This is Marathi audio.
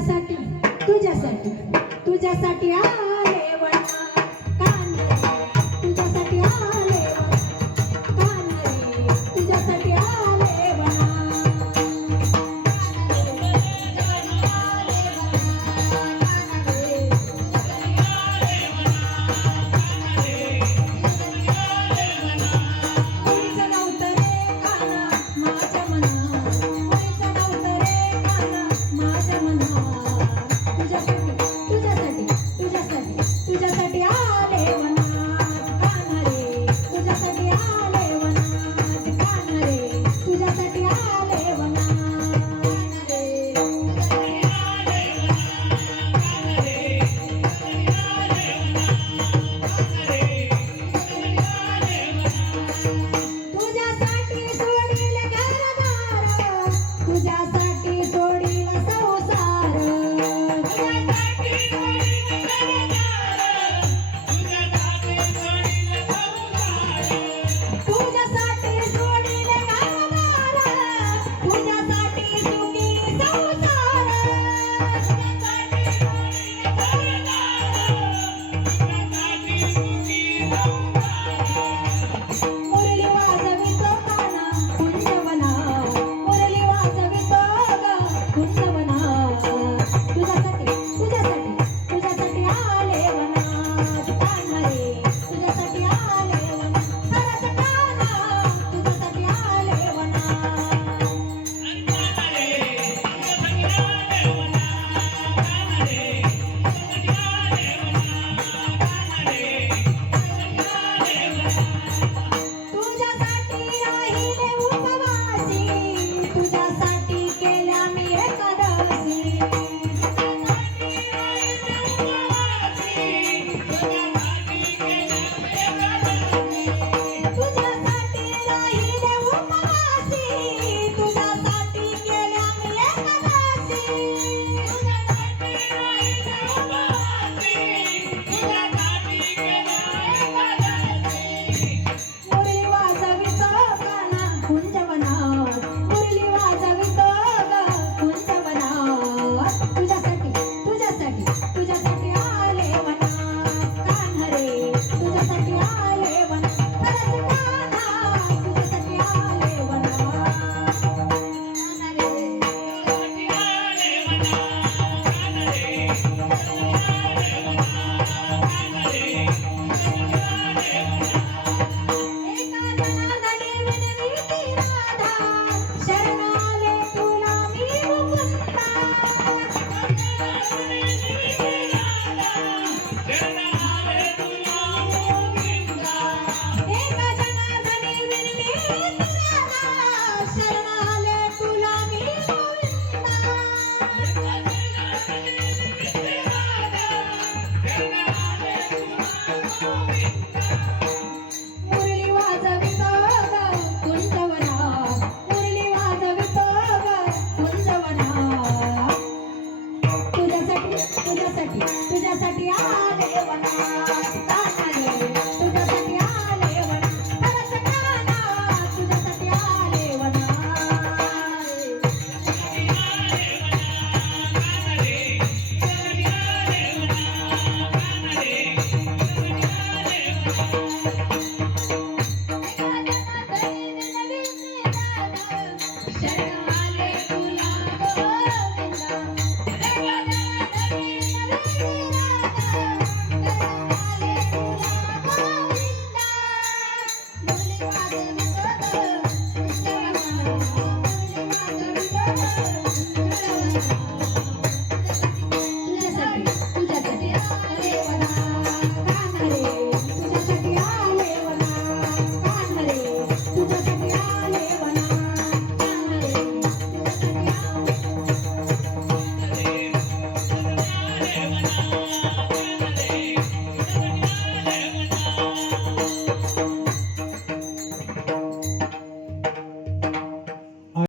तुझ्यासाठी तुझ्यासाठी तुझ्यासाठी आले वना कान रे तुझ्यासाठी आले वना कान रे तुझ्यासाठी आले वना कोणीचं नव्हतं रे काना माझ्या मनात कोणीचं नव्हतं रे काना माझ्या मनात तुझ्यासाठी तुझ्यासाठी तुझ्यासाठी तुझ्यासाठी आले वनात कान रे तुझ्यासाठी आले वनात कान रे तुझ्यासाठी आले वनात तुझ्यासाठी सोडील घरदार तुझ्यासाठी सोडील संसार तुझ्यासाठी सोडील घरदार तुझ्यासाठी सुखी संसार मुरली वाजवितो काना कुंजवना मुरली वाजवितो ग कुंजवना तुझ्यासाठी तुझ्यासाठी तुझ्यासाठी आले वनात कान रे तुझ्यासाठी आले वनात खरंच काना तुझ्यासाठी आले वनात तुझ्यासाठी राहिले उपवासी तुझ्यासाठी केल्या मी एकादशी तुझ्यासाठी राहिले उपवासी तुझ्यासाठी केल्या मी एकादशी मुरली वाजवितो काना कुंजवनात मुरली वाजवितो ग कुंजवनात तुझ्यासाठी तुझ्यासाठी तुझ्यासाठी आले वनात कान रे तुझ्यासाठी आले वनात खरंच काना तुझ्यासाठी आले वनात एका जनार्दनी विनविती राधा शरणाले तुला मी मुकुंदा एका जनार्दनी विनविती राधा शरणाले तुला मी गोविंदा मुरली वाजवितो ग कुंजवनात मुरली वाजवितो ग कुंजवनात तुझ्यासाठी तुझ्यासाठी तुझ्यासाठी आले वनात कान रे तुझ्यासाठी आले वनात खरंच काना तुझ्यासाठी आले वनात शरण